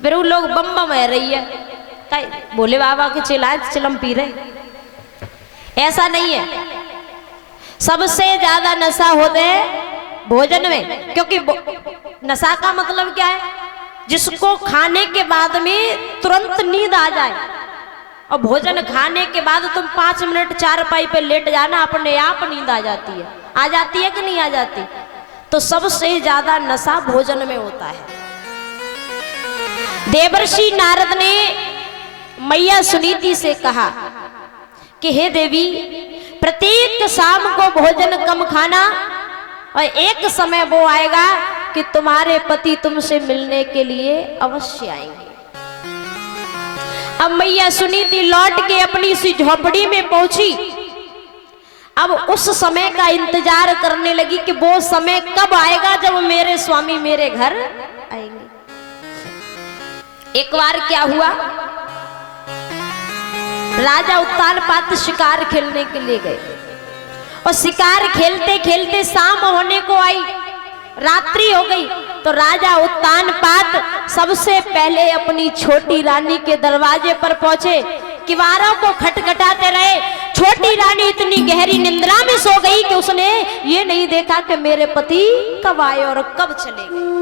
फिर वो लोग बम बम है रही है, भोले बाबा के चिल्लाए चिलम पी रहे। ऐसा नहीं है, सबसे ज्यादा नशा होते हैं भोजन में, क्योंकि नशा का मतलब क्या है, जिसको खाने के बाद में तुरंत नींद आ जाए। और भोजन खाने के बाद तुम 5 मिनट चारपाई पे लेट जाना, अपने आप नींद आ जाती है। आ जाती है कि नहीं आ जाती? तो सबसे ज्यादा नशा भोजन में होता है। देवर्षि नारद ने मैया सुनीति से कहा कि हे देवी, प्रत्येक शाम को भोजन कम खाना, और एक समय वो आएगा कि तुम्हारे पति तुमसे मिलने के लिए अवश्य आएंगे। अब मैया सुनीति लौट के अपनी सी झोपड़ी में पहुंची। अब उस समय का इंतजार करने लगी कि वो समय कब आएगा जब मेरे स्वामी मेरे घर आएंगे। एक बार क्या हुआ, राजा उत्तानपाद शिकार खेलने के लिए गए, और शिकार खेलते खेलते शाम होने को आई, रात्रि हो गई। तो राजा उत्तानपाद सबसे पहले अपनी छोटी रानी के दरवाजे पर पहुंचे, किवारों को खटखटाते रहे। छोटी रानी इतनी गहरी निंद्रा में सो गई कि उसने ये नहीं देखा कि मेरे पति कब आए और कब चले गए।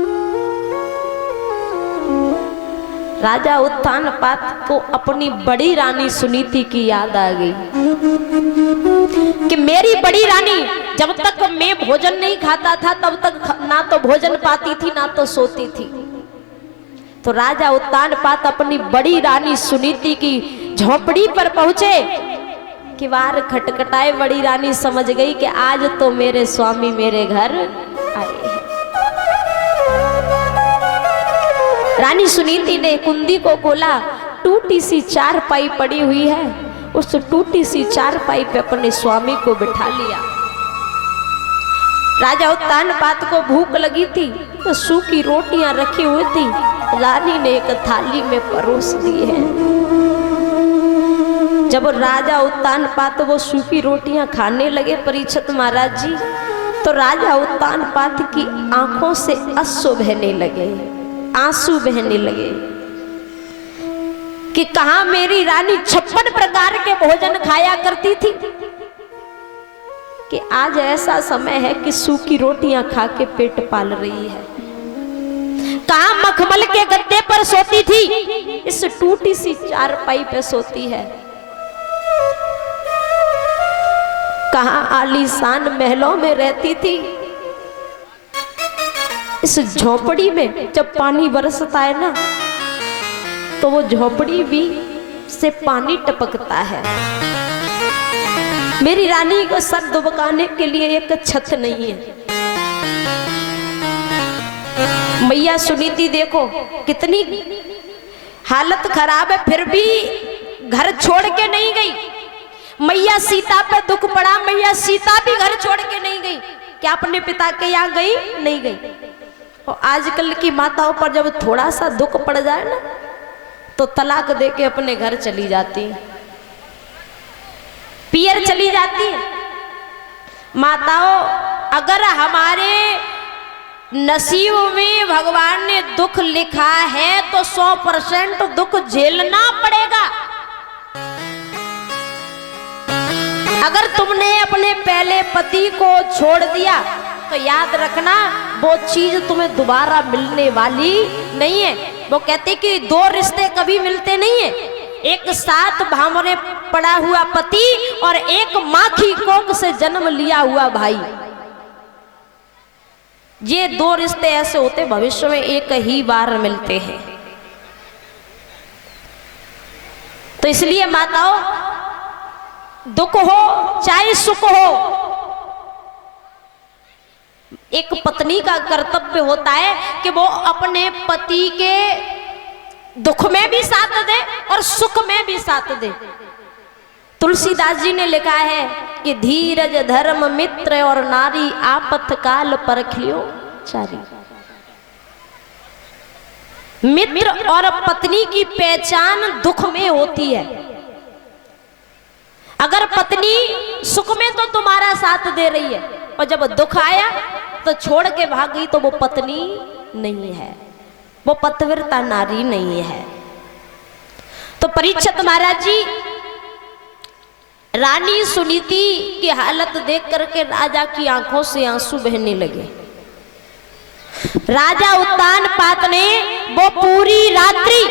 राजा उत्तानपाद को अपनी बड़ी रानी सुनीति की याद आ गई कि मेरी बड़ी रानी जब तक मैं भोजन नहीं खाता था तब तक ना तो भोजन पाती थी ना तो सोती थी। तो राजा उत्तानपाद अपनी बड़ी रानी सुनीति की झोपड़ी पर पहुंचे, किवार खटखटाए। बड़ी रानी समझ गई कि आज तो मेरे स्वामी मेरे घर आए हैं। रानी सुनीति ने कुंदी को खोला, टूटी सी चारपाई पड़ी हुई है, उस टूटी सी चारपाई पे अपने स्वामी को बिठा लिया। राजा उत्तानपाद को भूख लगी थी तो सूखी रोटियां रखी हुई थी, रानी ने एक थाली में परोस दी है। जब राजा उत्तानपाद वो सूखी रोटियां खाने लगे परीक्षित महाराज जी, तो राजा उत्तानपाद की आंखों से अश्रु बहने लगे, आंसू बहने लगे कि कहां मेरी रानी 56 प्रकार के भोजन खाया करती थी कि आज ऐसा समय है कि सूखी रोटियां खा के पेट पाल रही है। कहां मखमल के गद्दे पर सोती थी, इस टूटी सी चारपाई पे सोती है। कहां आलीशान महलों में रहती थी, इस झोपड़ी में जब पानी बरसता है ना तो वो झोपड़ी भी से पानी टपकता है। मेरी रानी को सर दुबकाने के लिए एक छत नहीं है। मैया सुनीति देखो कितनी हालत खराब है, फिर भी घर छोड़ के नहीं गई। मैया सीता पे दुख पड़ा, मैया सीता भी घर छोड़ के नहीं गई। क्या अपने पिता के यहाँ गई? नहीं गई। और आजकल की माताओं पर जब थोड़ा सा दुख पड़ जाए ना तो तलाक दे के अपने घर चली जाती, पियर चली जाती है। माताओं, अगर हमारे नसीब में भगवान ने दुख लिखा है तो 100% दुख झेलना पड़ेगा। अगर तुमने अपने पहले पति को छोड़ दिया तो याद रखना वो चीज तुम्हें दोबारा मिलने वाली नहीं है। वो कहते कि 2 रिश्ते कभी मिलते नहीं है, एक साथ भांवरे पड़ा हुआ पति और एक माँ की कोख से जन्म लिया हुआ भाई। ये 2 रिश्ते ऐसे होते भविष्य में एक ही बार मिलते हैं। तो इसलिए माताओं, दुख हो चाहे सुख हो, एक पत्नी का कर्तव्य होता है कि वो अपने पति के दुख में भी साथ दे और सुख में भी साथ दे। तुलसीदास जी ने लिखा है कि धीरज धर्म मित्र और नारी आपत काल परखियो चारी। मित्र और पत्नी की पहचान दुख में होती है। अगर पत्नी सुख में तो तुम्हारा साथ दे रही है और जब दुख आया तो छोड़ के भाग गई तो वो पत्नी नहीं है। वो पतिव्रता नारी नहीं है। तो परीक्षित महाराज जी रानी सुनीति की हालत देख करके राजा की आंखों से आंसू बहने लगे। राजा उत्तानपाद ने वो पूरी रात्रि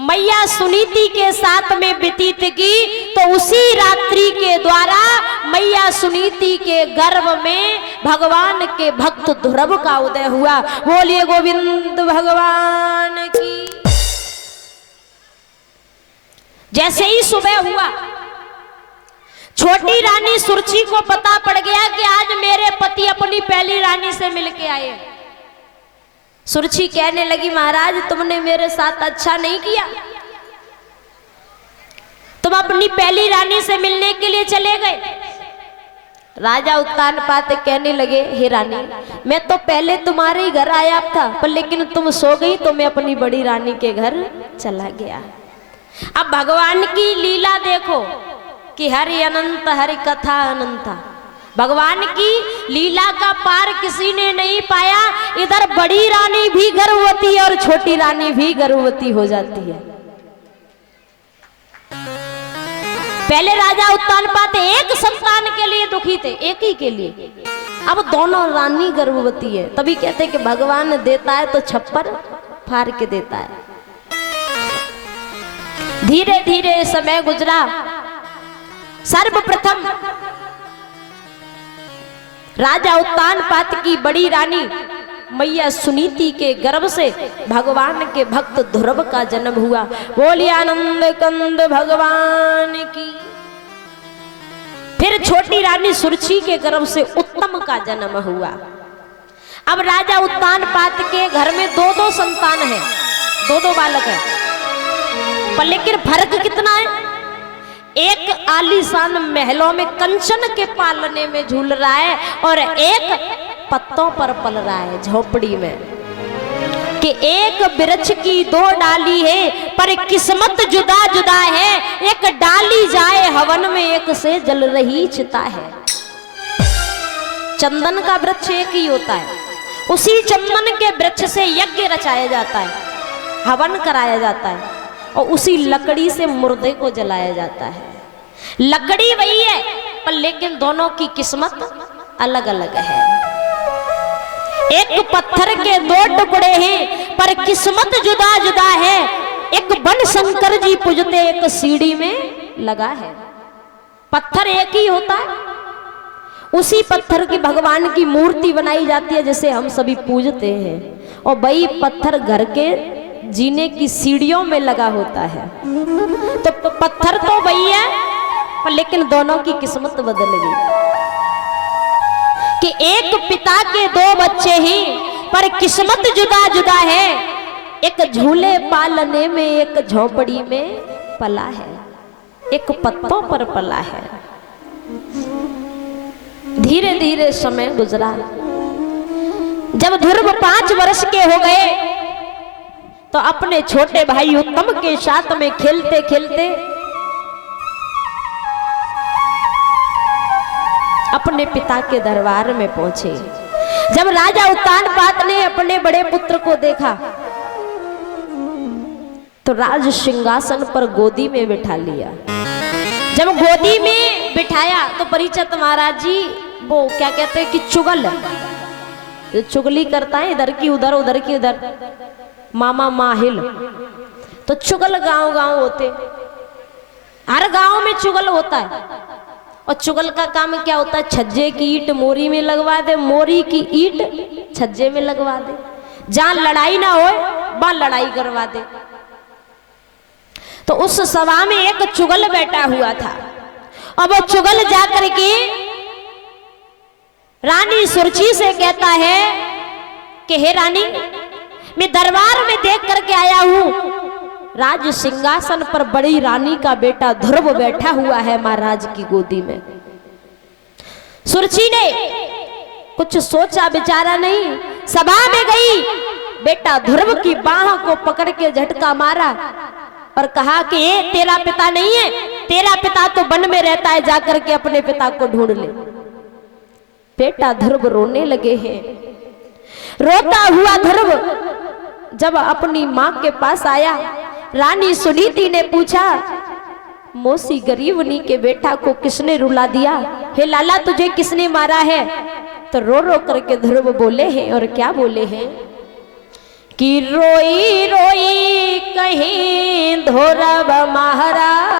मैया सुनीति के साथ में व्यतीत की, तो उसी रात्रि के द्वारा मैया सुनीति के गर्भ में भगवान के भक्त ध्रुव का उदय हुआ। बोलिए गोविंद भगवान की। जैसे ही सुबह हुआ, छोटी रानी सुरची को पता पड़ गया कि आज मेरे पति अपनी पहली रानी से मिलके आए। सुरची कहने लगी, महाराज तुमने मेरे साथ अच्छा नहीं किया, तुम अपनी पहली रानी से मिलने के लिए चले गए। राजा उत्तानपाद कहने लगे, हे रानी मैं तो पहले तुम्हारे ही घर आया था, पर लेकिन तुम सो गई तो मैं अपनी बड़ी रानी के घर चला गया। अब भगवान की लीला देखो कि हरि अनंत हरि कथा अनंता। भगवान की लीला का पार किसी ने नहीं पाया। इधर बड़ी रानी भी गर्भवती और छोटी रानी भी गर्भवती हो जाती है। पहले राजा उत्तानपाद एक संतान के लिए दुखी थे, एक ही के लिए। अब दोनों रानी गर्भवती है। तभी कहते कि भगवान देता है तो छप्पर फाड़ के देता है। धीरे धीरे समय गुजरा। सर्वप्रथम राजा उत्तानपाद की बड़ी रानी मैया सुनीति के गर्भ से भगवान के भक्त ध्रुव का जन्म हुआ। बोलिए आनंद कंद भगवान की। फिर छोटी रानी सुरची के गर्भ से उत्तम का जन्म हुआ। अब राजा उत्तानपाद के घर में दो दो संतान हैं, दो दो बालक हैं, पर लेकिन फर्क कितना है। एक आलीशान महलों में कंचन के पालने में झूल रहा है और एक पत्तों पर पल रहा है झोपड़ी में। कि एक वृक्ष की दो डाली है पर किस्मत जुदा जुदा है। एक डाली जाए हवन में, एक से जल रही चिता है। चंदन का वृक्ष एक ही होता है, उसी चंदन के वृक्ष से यज्ञ रचाया जाता है, हवन कराया जाता है और उसी लकड़ी से मुर्दे को जलाया जाता है। लकड़ी वही है पर लेकिन दोनों की किस्मत अलग अलग है। एक पत्थर के दो टुकड़े हैं पर किस्मत जुदा जुदा है। एक बन शंकर जी पूजते, एक सीढ़ी में लगा है। पत्थर एक ही होता है, उसी पत्थर की भगवान की मूर्ति बनाई जाती है जिसे हम सभी पूजते हैं, और वही पत्थर घर के जीने की सीढ़ियों में लगा होता है। तो पत्थर तो वही है पर लेकिन दोनों की किस्मत बदल गई। कि एक पिता के दो बच्चे ही पर किस्मत जुदा जुदा है। एक झूले पालने में, एक झोपड़ी में पला है, एक पत्तों पर पला है। धीरे धीरे समय गुजरा। जब ध्रुव 5 वर्ष के हो गए तो अपने छोटे भाई उत्तम के साथ में खेलते खेलते अपने पिता के दरबार में पहुंचे। जब राजा उत्तानपाद ने अपने बड़े पुत्र को देखा तो राज सिंहासन पर गोदी में बिठा लिया। जब गोदी में बिठाया तो परीक्षित महाराज जी वो क्या कहते हैं कि चुगल, चुगली करता है, इधर की उधर उधर की उधर, मामा माहिल। तो चुगल गांव गांव होते, हर गांव में चुगल होता है। और चुगल का काम क्या होता है? छज्जे की ईंट मोरी में लगवा दे, मोरी की ईंट छज्जे में लगवा दे, जहां लड़ाई ना हो वहां लड़ाई करवा दे। तो उस सभा में एक चुगल बैठा हुआ था और वो चुगल जाकर के रानी सुरची से कहता है कि हे रानी, मैं दरबार में देख करके आया हूं, राज सिंहासन पर बड़ी रानी का बेटा ध्रुव बैठा हुआ है महाराज की गोदी में। सुरची ने कुछ सोचा विचारा नहीं, सभा में गई, बेटा ध्रुव की बाहों को पकड़ के झटका मारा और कहा कि ये तेरा पिता नहीं है, तेरा पिता तो वन में रहता है, जाकर के अपने पिता को ढूंढ ले। बेटा ध्रुव रोने लगे हैं। रोता हुआ ध्रुव जब अपनी मां के पास आया, रानी सुनीति ने पूछा, मौसी गरीबनी के बेटा को किसने रुला दिया? हे लाला तुझे किसने मारा है? तो रो रो करके ध्रुव बोले हैं, और क्या बोले हैं कि रोई रोई कहीं धोरब महारा